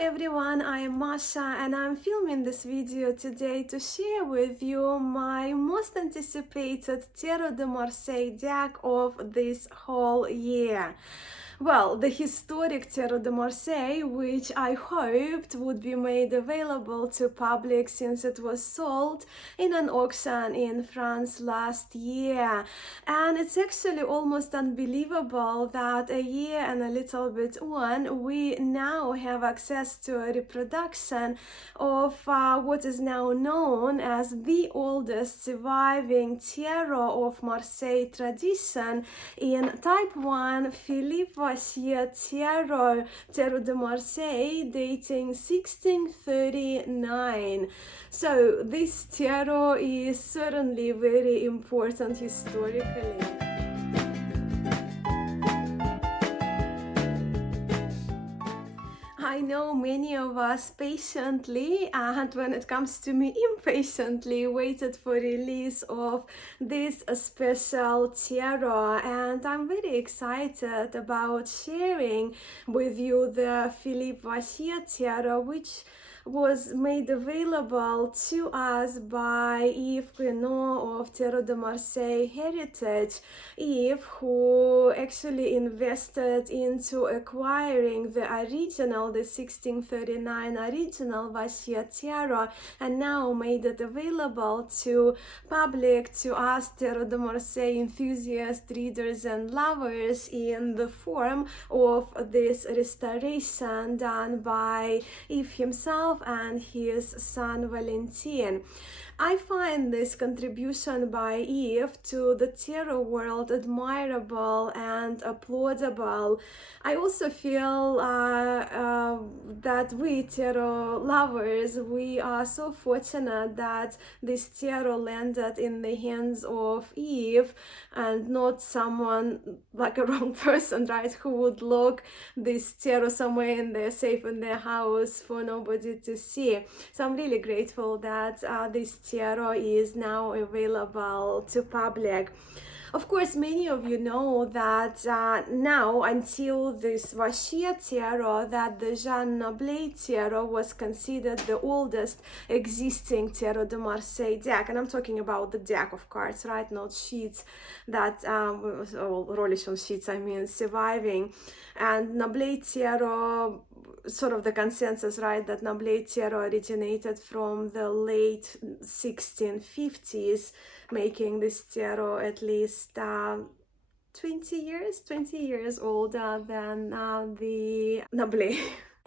everyone, I am Masha and I'm filming this video today to share with you my most anticipated Tarot de Marseille deck of this whole year. Well, the historic Tarot de Marseille, which I hoped would be made available to public since it was sold in an auction in France last year. And it's actually almost unbelievable that a year and a little bit on, we now have access to a reproduction of what is now known as the oldest surviving Tarot of Marseille tradition in Type 1 Philippe Vachier Tarot de Marseille, dating 1639. So this tarot is certainly very important historically. I know many of us patiently, and when it comes to me, impatiently waited for release of this special tarot, and I'm very excited about sharing with you the Philippe Vachier tarot, which was made available to us by Yves Reynaud of Tarot de Marseille Heritage. Yves, who actually invested into acquiring the original, the 1639 original Vachier tarot, and now made it available to public, to us Tarot de Marseille enthusiasts, readers and lovers in the form of this restoration done by Yves himself and his son Valentin. I find this contribution by Yves to the tarot world admirable and applaudable. I also feel that we tarot lovers, we are so fortunate that this tarot landed in the hands of Yves and not someone like a wrong person, right, who would lock this tarot somewhere in their safe in their house for nobody to see. So I'm really grateful that this tarot is now available to public. Of course, many of you know that now, until this Vachier tarot, that the Jean Noblet tarot was considered the oldest existing Tarot de Marseille deck. And I'm talking about the deck of cards, right? Not sheets that, relish on sheets, I mean, surviving. And Noblet tarot, sort of the consensus, right, that Noblet tarot originated from the late 1650s, making this tarot at least 20 years older than the Noblet.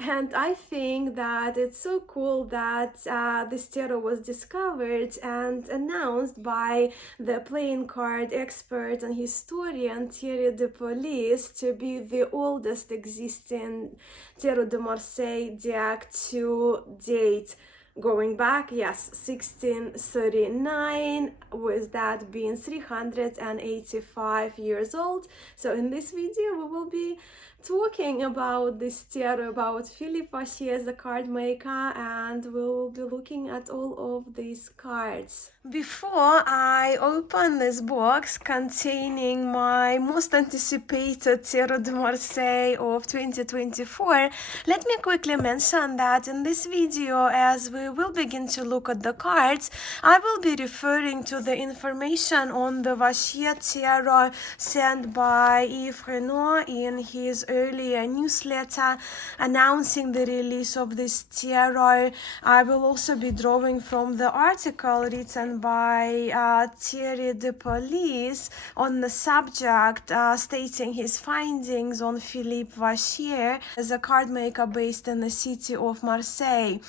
And I think that it's so cool that this tarot was discovered and announced by the playing card expert and historian Thierry de Police to be the oldest existing Tarot de Marseille deck to date. Going back, yes, 1639, with that being 385 years old. So in this video we will be talking about this tarot, about Philippe Vachier as a card maker, and we will be looking at all of these cards. Before I open this box containing my most anticipated Tarot de Marseille of 2024, let me quickly mention that in this video, as we will begin to look at the cards, I will be referring to the information on the Vachier tarot sent by Yves Reynaud in his earlier newsletter announcing the release of this tarot. I will also be drawing from the article written by Thierry de Police on the subject, stating his findings on Philippe Vachier as a card maker based in the city of Marseille.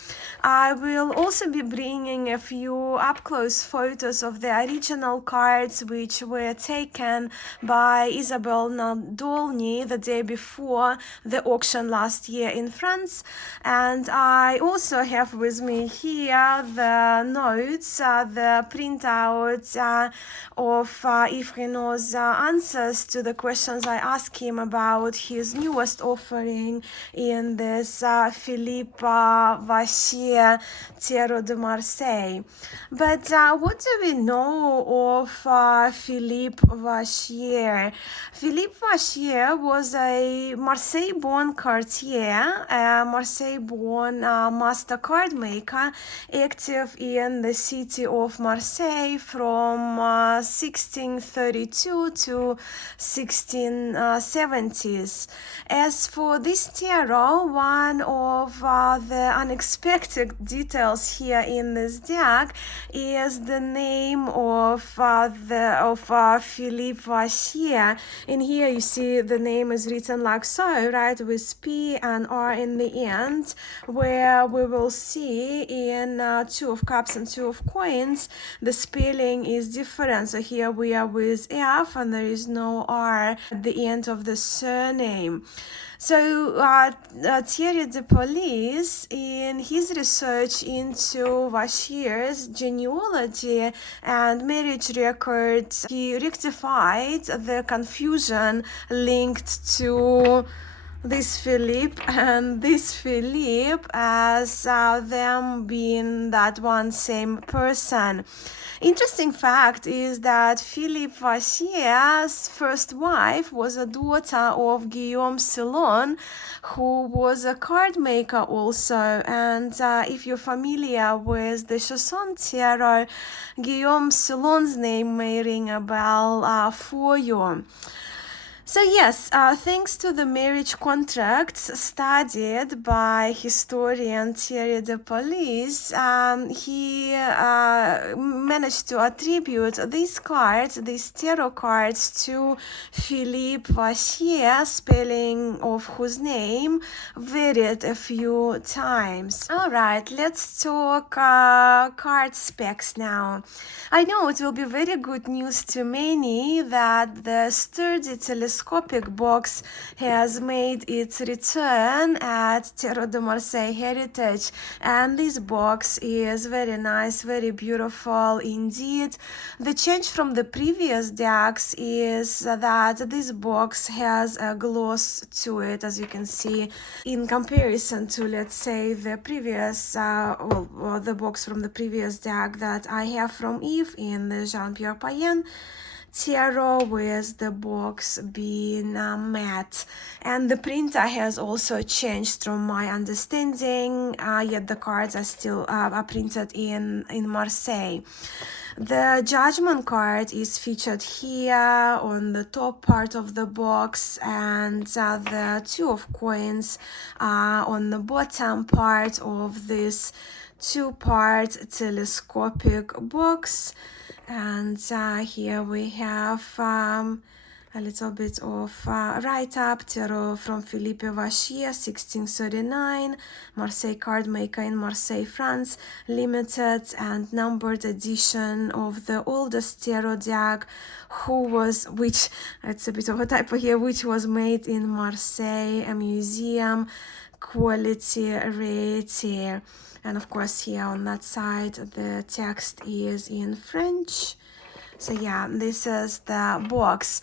I will also be bringing a few up-close photos of the original cards, which were taken by Isabelle Nadolny the day before the auction last year in France. And I also have with me here the notes, the printouts of Yves Reynaud's answers to the questions I asked him about his newest offering in this Philippe Vachier Tarot de Marseille. But what do we know of Philippe Vachier? Philippe Vachier was a a Marseille-born courtier, a Marseille-born master card maker, active in the city of Marseille from 1632 to 1670s. As for this tarot, one of the unexpected details here in this deck is the name of Philippe Vachier. In here you see the name is written like so, right, with P and R in the end, where we will see in Two of Cups and Two of Coins the spelling is different. So here we are with F and there is no R at the end of the surname. So Thierry de Police, in his research into Vachier's genealogy and marriage record, he rectified the confusion linked to this Philippe and this Philippe as them being that one same person. Interesting fact is that Philippe Vachier's first wife was a daughter of Guillaume Ceylon, who was a card maker also. And if you're familiar with the Chasson Tarot, Guillaume Ceylon's name may ring a bell for you. So yes, thanks to the marriage contracts studied by historian Thierry de Police, he managed to attribute these cards, these tarot cards, to Philippe Vachier, spelling of whose name varied a few times. Alright, let's talk card specs now. I know it will be very good news to many that the sturdy telescopic box has made its return at Tarot de Marseille Heritage, and this box is very nice, very beautiful indeed. The change from the previous decks is that this box has a gloss to it, as you can see, in comparison to, let's say, the previous the box from the previous deck that I have from Yves in the Jean-Pierre Payen tarot, with the box being matte, and the printer has also changed from my understanding, yet the cards are still printed in Marseille. The Judgment card is featured here on the top part of the box, and the Two of Coins on the bottom part of this two-part telescopic box. And here we have a little bit of write-up. Tarot from Philippe Vachier, 1639, Marseille card maker in Marseille, France, limited and numbered edition of the oldest tarot deck, which it's a bit of a typo here, which was made in Marseille, a museum, quality, rarity. And of course here on that side the text is in French. So yeah, this is the box.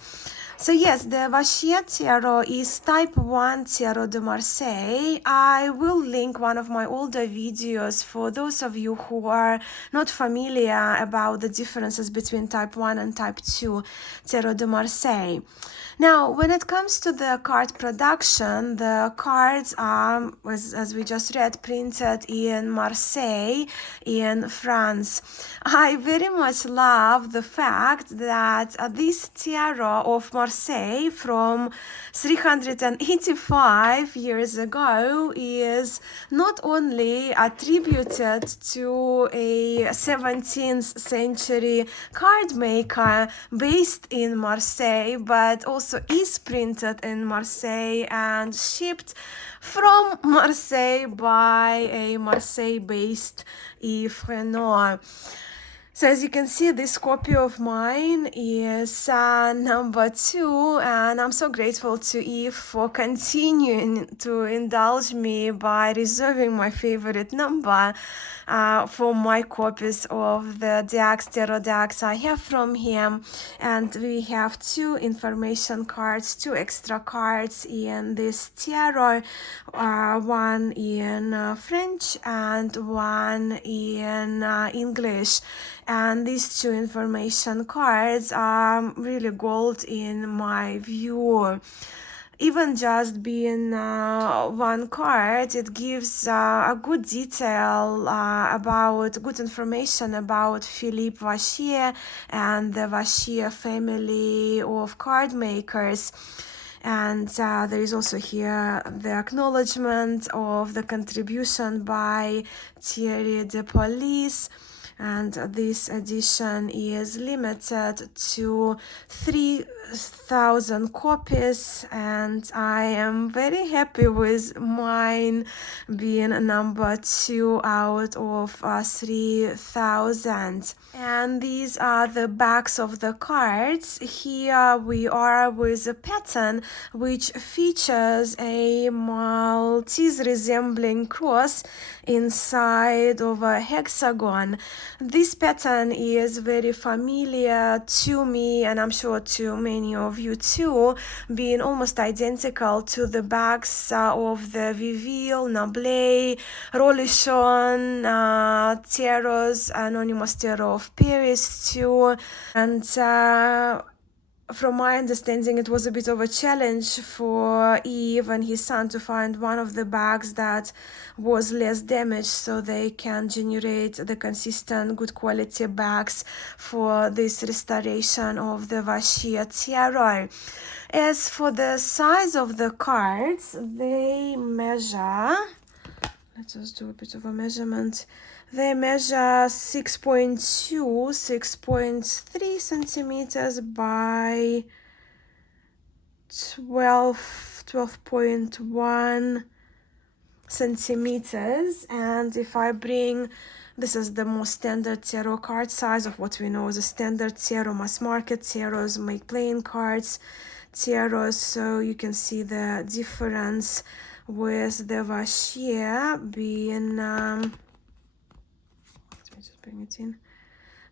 So yes, the Vachier Tarot is type 1 Tarot de Marseille. I will link one of my older videos for those of you who are not familiar about the differences between type 1 and type 2 Tarot de Marseille. Now, when it comes to the card production, the cards are, as we just read, printed in Marseille, in France. I very much love the fact that this tarot of Marseille from 385 years ago is not only attributed to a 17th century card maker based in Marseille, but also is printed in Marseille and shipped from Marseille by a Marseille-based Yves Reynaud. So as you can see, this copy of mine is number 2, and I'm so grateful to Yves for continuing to indulge me by reserving my favorite number for my copies of the decks, tarot decks I have from him. And we have 2 information cards, 2 extra cards in this tarot, one in French and one in English. And these 2 information cards are really gold in my view. even just being one card, it gives a good detail about good information about Philippe Vachier and the Vachier family of card makers. And there is also here the acknowledgement of the contribution by Tarot de Marseille. And this edition is limited to 3,000 copies, and I am very happy with mine being number 2 out of 3,000. And these are the backs of the cards. Here we are with a pattern which features a Maltese resembling cross inside of a hexagon. This pattern is very familiar to me, and I'm sure to many of you too, being almost identical to the backs of the Viville, Noblet, Rolichon, Tarot's Anonymous Tarot of Paris too. And from my understanding, it was a bit of a challenge for Yves and his son to find one of the bags that was less damaged, so they can generate the consistent, good quality bags for this restoration of the Vachier Tarot. As for the size of the cards, they measure, let's just do a bit of a measurement. They measure 6.2, 6.3 centimeters by 12.1 centimeters. And if I bring, this is the most standard tarot card size of what we know as a standard tarot, mass market tarots, make playing cards tarots. So you can see the difference with the Vachier being bring it in,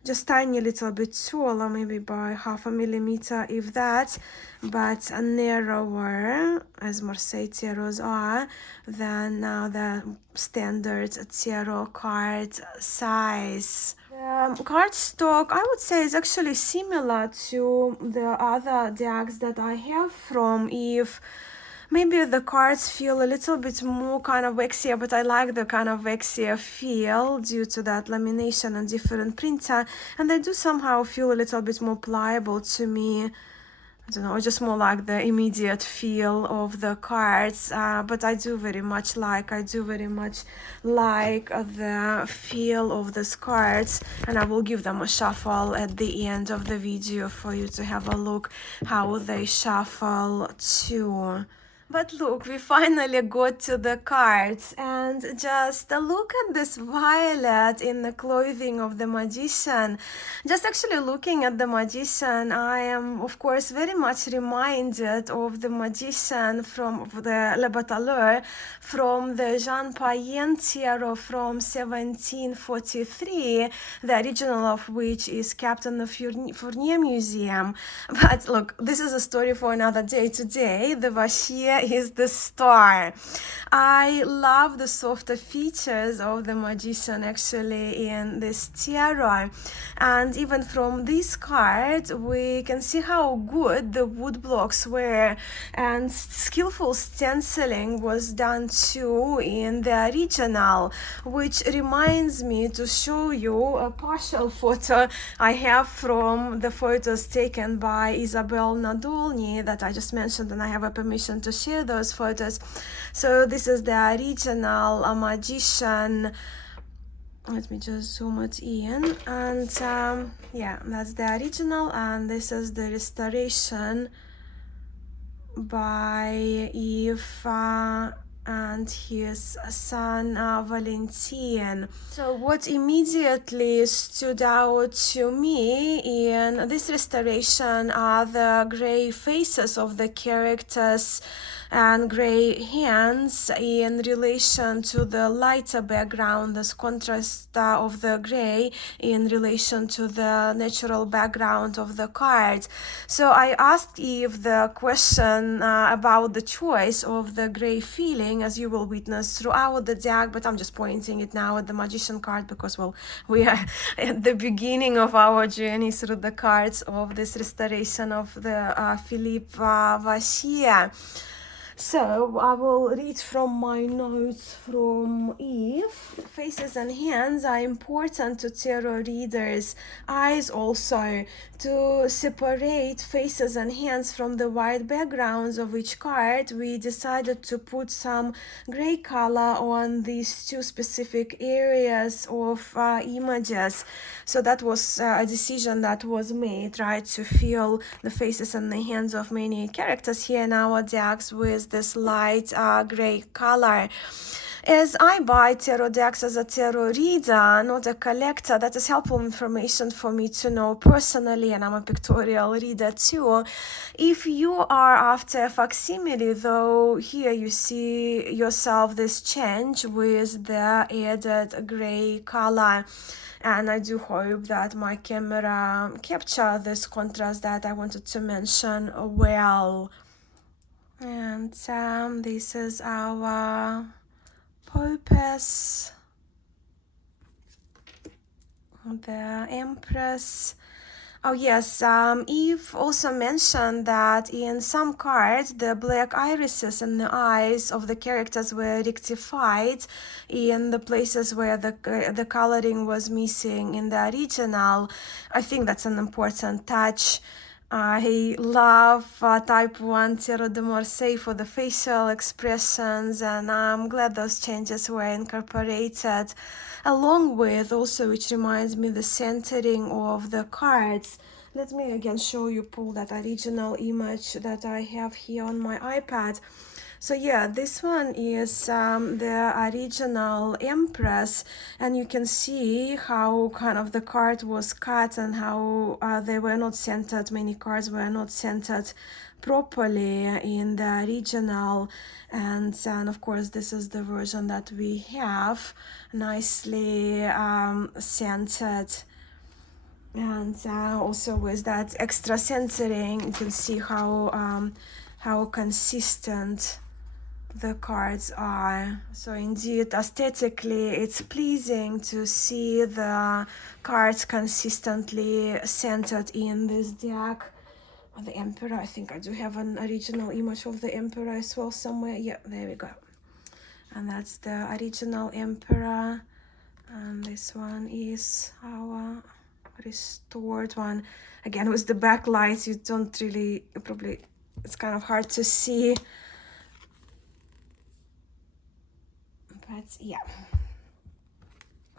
just tiny little bit taller, maybe by 0.5 millimeter if that, but narrower as Marseille tarots are than the standard tarot card size. The card stock, I would say, is actually similar to the other decks that I have from Yves. Maybe the cards feel a little bit more kind of waxier, but I like the kind of waxier feel due to that lamination and different printer, and they do somehow feel a little bit more pliable to me. I don't know, just more like the immediate feel of the cards, but I do very much like the feel of these cards, and I will give them a shuffle at the end of the video for you to have a look how they shuffle too. But look, we finally got to the cards, and just look at this violet in the clothing of the magician. Just actually looking at the magician, I am of course very much reminded of the magician from the Le Bateleur from the Jean Payen Tarot from 1743, the original of which is kept in the Fournier Museum. But look, this is a story for another day. Today, the Vachier is the star. I love the softer features of the magician actually in this tarot, and even from this card we can see how good the wood blocks were, and skillful stenciling was done too in the original, which reminds me to show you a partial photo I have from the photos taken by Isabelle Nadolny that I just mentioned, and I have a permission to share those photos. So this is the original magician. Let me just zoom it in, and yeah, that's the original, and this is the restoration by Yves and his son Valentin. So what immediately stood out to me in this restoration are the gray faces of the characters and gray hands in relation to the lighter background, this contrast of the gray in relation to the natural background of the card. So I asked Yves the question about the choice of the gray feeling, as you will witness throughout the deck, but I'm just pointing it now at the magician card because, well, we are at the beginning of our journey through the cards of this restoration of the Philippe Vachier. So I will read from my notes from Yves. Faces and hands are important to tarot readers. Eyes also. To separate faces and hands from the white backgrounds of each card, we decided to put some gray color on these two specific areas of images. So that was a decision that was made, right, to fill the faces and the hands of many characters here in our decks with this light gray color. As I buy tarot decks as a tarot reader, not a collector, that is helpful information for me to know personally, and I'm a pictorial reader too. If you are after a facsimile, though, here you see yourself this change with the added gray color. And I do hope that my camera captured this contrast that I wanted to mention well. And this is our Popes, the Empress. Oh yes, Eve also mentioned that in some cards the black irises in the eyes of the characters were rectified in the places where the coloring was missing in the original. I think that's an important touch. I love type 1 Tarot de Marseille for the facial expressions, and I'm glad those changes were incorporated, along with also, which reminds me, the centering of the cards. Let me again show you, pull that original image that I have here on my iPad. So yeah, this one is the original Empress, and you can see how kind of the card was cut and how they were not centered. Many cards were not centered properly in the original, and of course this is the version that we have, nicely centered. And also with that extra centering, you can see how consistent the cards are. So indeed, aesthetically, it's pleasing to see the cards consistently centered in this deck. The Emperor, I think I do have an original image of the Emperor as well somewhere. Yeah, there we go. And that's the original Emperor. And this one is our restored one. Again, with the backlight, you don't really, probably, it's kind of hard to see. But yeah.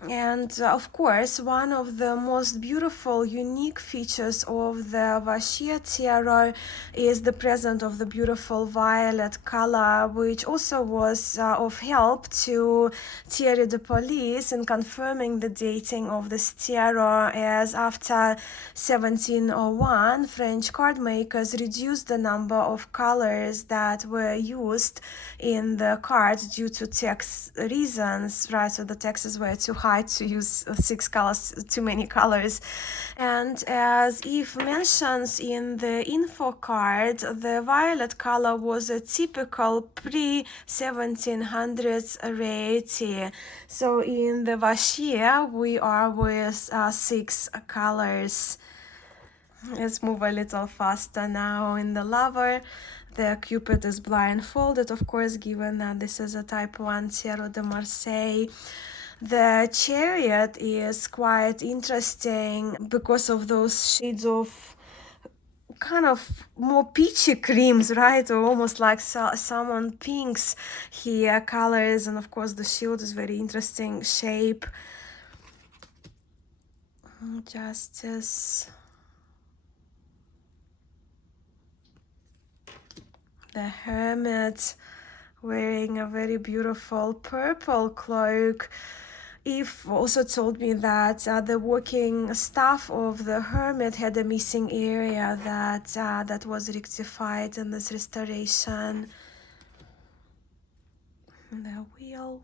And of course, one of the most beautiful, unique features of the Vachier tarot is the presence of the beautiful violet color, which also was of help to Thierry de Police in confirming the dating of this tarot, as after 1701, French card makers reduced the number of colors that were used in the cards due to tax reasons, right? So the taxes were too high to use 6 colors, too many colors. And as Yves mentions in the info card, the violet color was a typical pre-1700s rarity. So in the Vachier, we are with 6 colors. Let's move a little faster now. In the Lover, the Cupid is blindfolded, of course, given that this is a type 1 Tarot de Marseille. The Chariot is quite interesting because of those shades of kind of more peachy creams, right? Or almost like salmon pinks here, colors. And of course, the shield is very interesting shape. Justice. The Hermit wearing a very beautiful purple cloak. Yves also told me that the working staff of the Hermit had a missing area that was rectified in this restoration. The Wheel.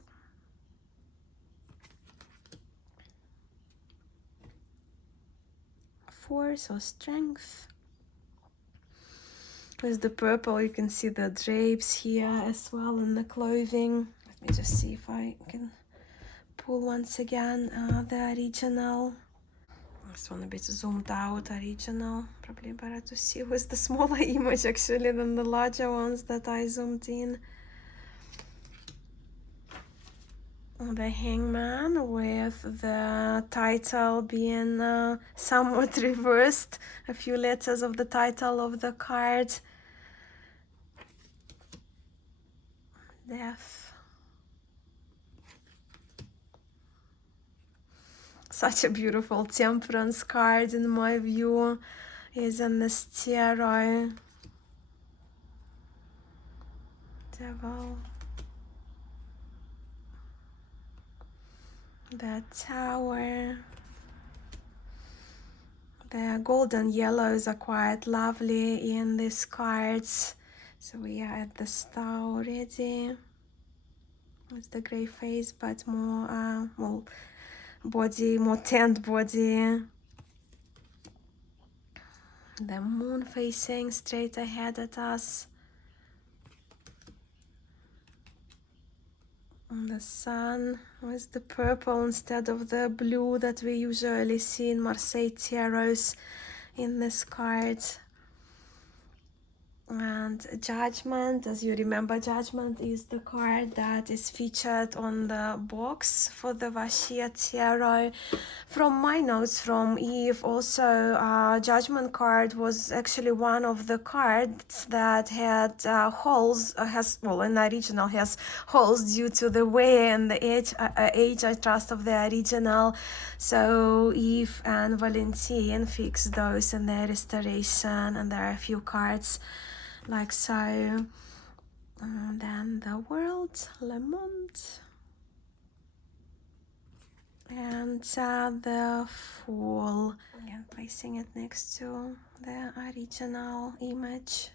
Force or Strength. With the purple, you can see the drapes here as well in the clothing. Let me just see if I can pull once again the original. This one a bit zoomed out, original. Probably better to see with the smaller image actually than the larger ones that I zoomed in. The Hangman with the title being somewhat reversed. A few letters of the title of the card. Death. Such a beautiful temperance card in my view. Is an Tarot. Devil. The Tower. The golden yellows are quite lovely in these cards. So we are at the star already. It's the grey face, but more, well, body, more tanned body. The moon facing straight ahead at us. And the sun with the purple instead of the blue that we usually see in Marseille tarots in this card. And Judgment, as you remember, Judgment is the card that is featured on the box for the Vachier Tarot. From my notes from Yves, also Judgment card was actually one of the cards that had holes, in the original has holes due to the wear and the age, I trust, of the original. So Yves and Valentin fixed those in their restoration, and there are a few cards like so. And then the World, Le Monde, and the Fool. Again, placing it next to the original image.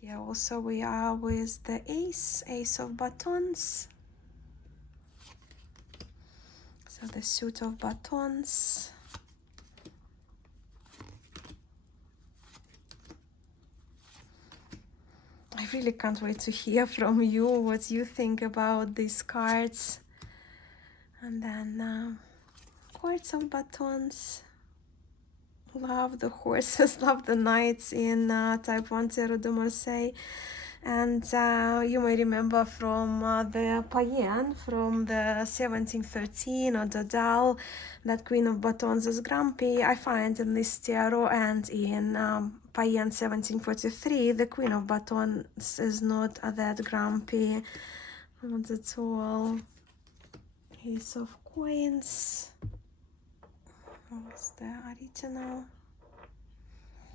Here also we are with the Ace of Batons. So the suit of batons. I really can't wait to hear from you what you think about these cards. And then Courts of Batons. Love the horses, love the knights in Type 1 Tarot de Marseille. And you may remember from the Payen from the 1713 or Dodal, that Queen of Batons is grumpy. I find in this tarot and in Payen 1743, the Queen of Batons is not that grumpy, not at all. Ace of Coins. What's the original?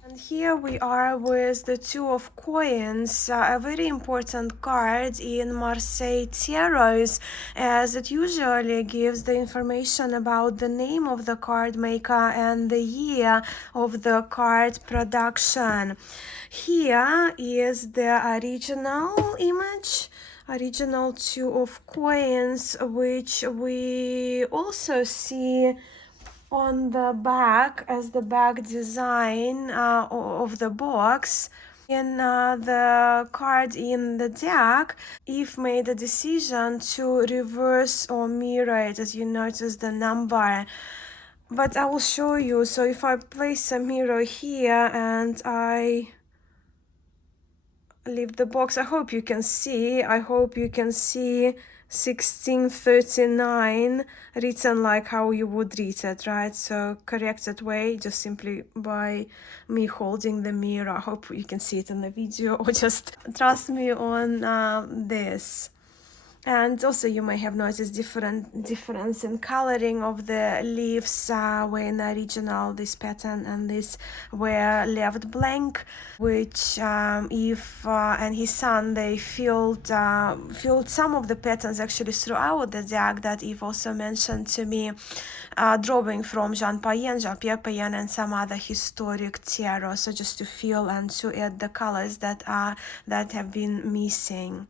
And here we are with the Two of Coins, a very important card in Marseille tarots, as it usually gives the information about the name of the card maker and the year of the card production. Here is the original image, original Two of Coins, which we also see on the back as the back design of the box. In the card in the deck, Yves made a decision to reverse or mirror it, as you notice the number. But I will show you. So if I place a mirror here and I leave the box, I hope you can see. 1639 written like how you would read it, right? So corrected way, just simply by me holding the mirror. I hope you can see it in the video, or just trust me on this. And also you may have noticed difference in coloring of the leaves, where in the original this pattern and this were left blank, which Yves and his son, they filled some of the patterns actually throughout the deck that Yves also mentioned to me, drawing from Jean-Pierre Payen and some other historic tarot, so just to fill and to add the colors that have been missing.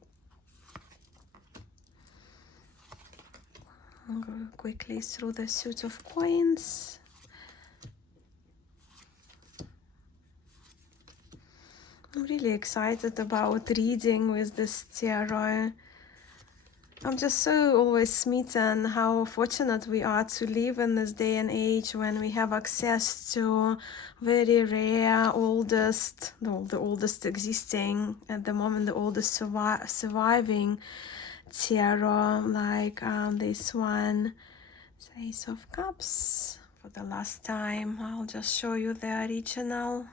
I'll go quickly through the suit of coins. I'm really excited about reading with this tarot. I'm just so always smitten how fortunate we are to live in this day and age when we have access to very rare, the oldest existing at the moment, the oldest surviving tarot, like this one, the Ace of Cups. For the last time, I'll just show you the original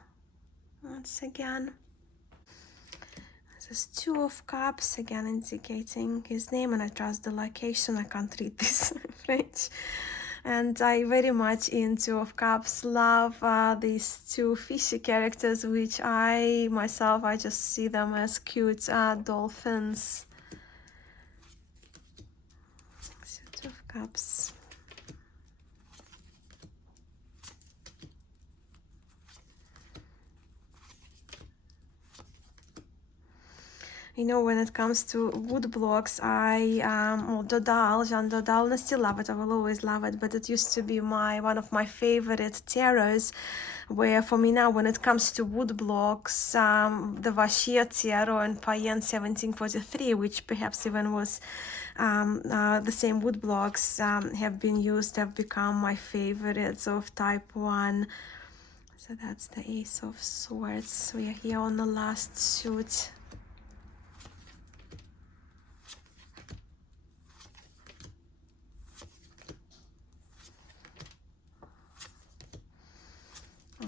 once again. This is Two of Cups, again indicating his name, and I trust the location. I can't read this in French. And I very much in Two of Cups love these two fishy characters, which I just see them as cute dolphins. So Two of Cups. You know, when it comes to wood blocks, Jean Dodal, I still love it. I will always love it. But it used to be one of my favorite tarots. Where for me now, when it comes to wood blocks, the Vachier tarot and Payen 1743, which perhaps even was the same wood blocks, have become my favorites of type 1. So that's the Ace of Swords. We are here on the last suit.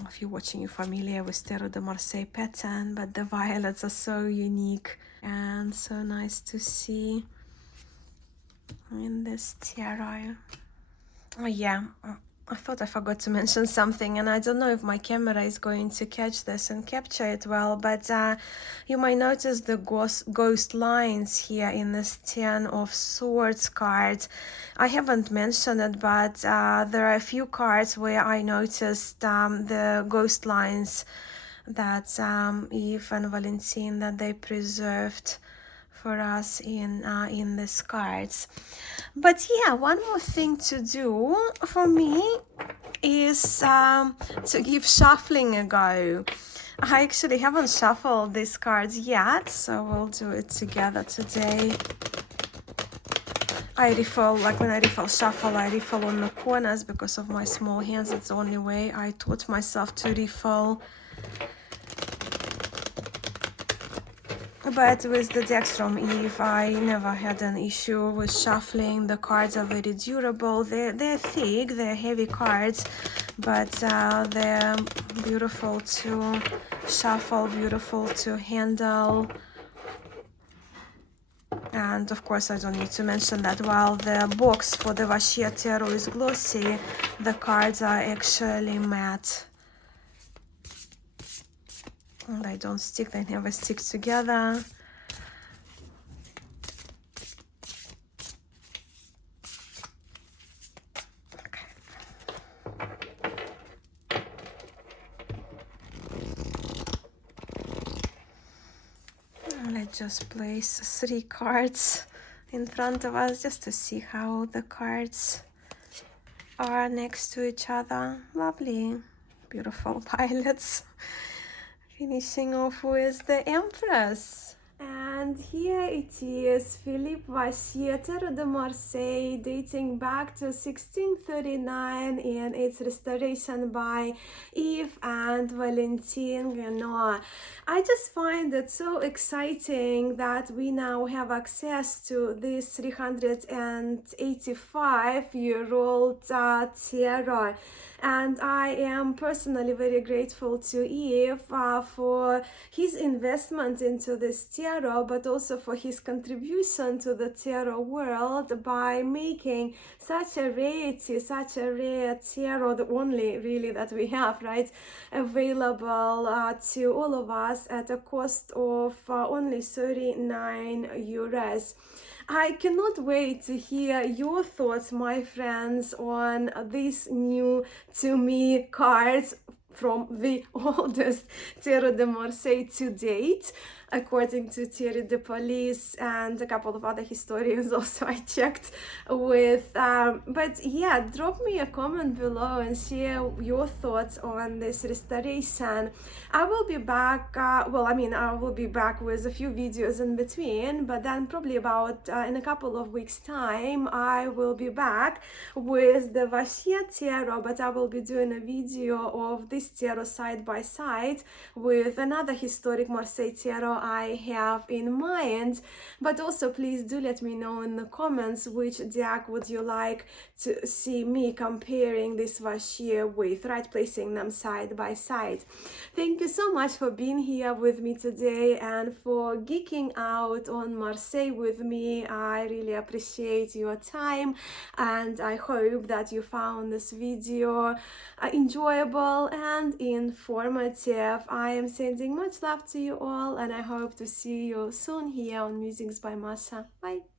If you're watching, you're familiar with Tarot de Marseille pattern, but the violets are so unique and so nice to see in this tarot. Oh yeah, I thought I forgot to mention something, and I don't know if my camera is going to catch this and capture it well, but you might notice the ghost lines here in this Ten of Swords card. I haven't mentioned it, but there are a few cards where I noticed the ghost lines that Yves and Valentin, that they preserved for us in these cards. But yeah, one more thing to do for me is to give shuffling a go. I actually haven't shuffled these cards yet, so we'll do it together today. I refill, like when I shuffle, I refill on the corners because of my small hands. It's the only way I taught myself to refill. But with the decks from Yves, I never had an issue with shuffling. The cards are very durable. They're thick, they're heavy cards, but they're beautiful to shuffle, beautiful to handle. And of course, I don't need to mention that while the box for the Vachier Tarot is glossy, the cards are actually matte. And they don't stick, they never stick together. Okay. Let's just place 3 cards in front of us just to see how the cards are next to each other. Lovely, beautiful violets. Finishing off with the Empress. And here it is, Philippe Vachier, Tarot de Marseille, dating back to 1639 in its restoration by Yves and Valentin Reynaud. I just find it so exciting that we now have access to this 385-year-old tarot. And I am personally very grateful to Yves for his investment into this tarot, but also for his contribution to the tarot world by making such a rarity, such a rare tarot, the only really that we have, right, available to all of us at a cost of only 39 euros. I cannot wait to hear your thoughts, my friends, on these new to me cards from the oldest Tarot de Marseille to date. according to Thierry de Police and a couple of other historians also I checked with. But yeah, drop me a comment below and share your thoughts on this restoration. I will be back, I will be back with a few videos in between, but then probably about in a couple of weeks time I will be back with the Vachier tarot, but I will be doing a video of this tarot side by side with another historic Marseille tarot I have in mind. But also please do let me know in the comments which deck would you like to see me comparing this Vachier with, right, placing them side by side. Thank you so much for being here with me today and for geeking out on Marseille with me. I really appreciate your time, and I hope that you found this video enjoyable and informative. I am sending much love to you all, and I hope to see you soon here on Musings by Masha. Bye.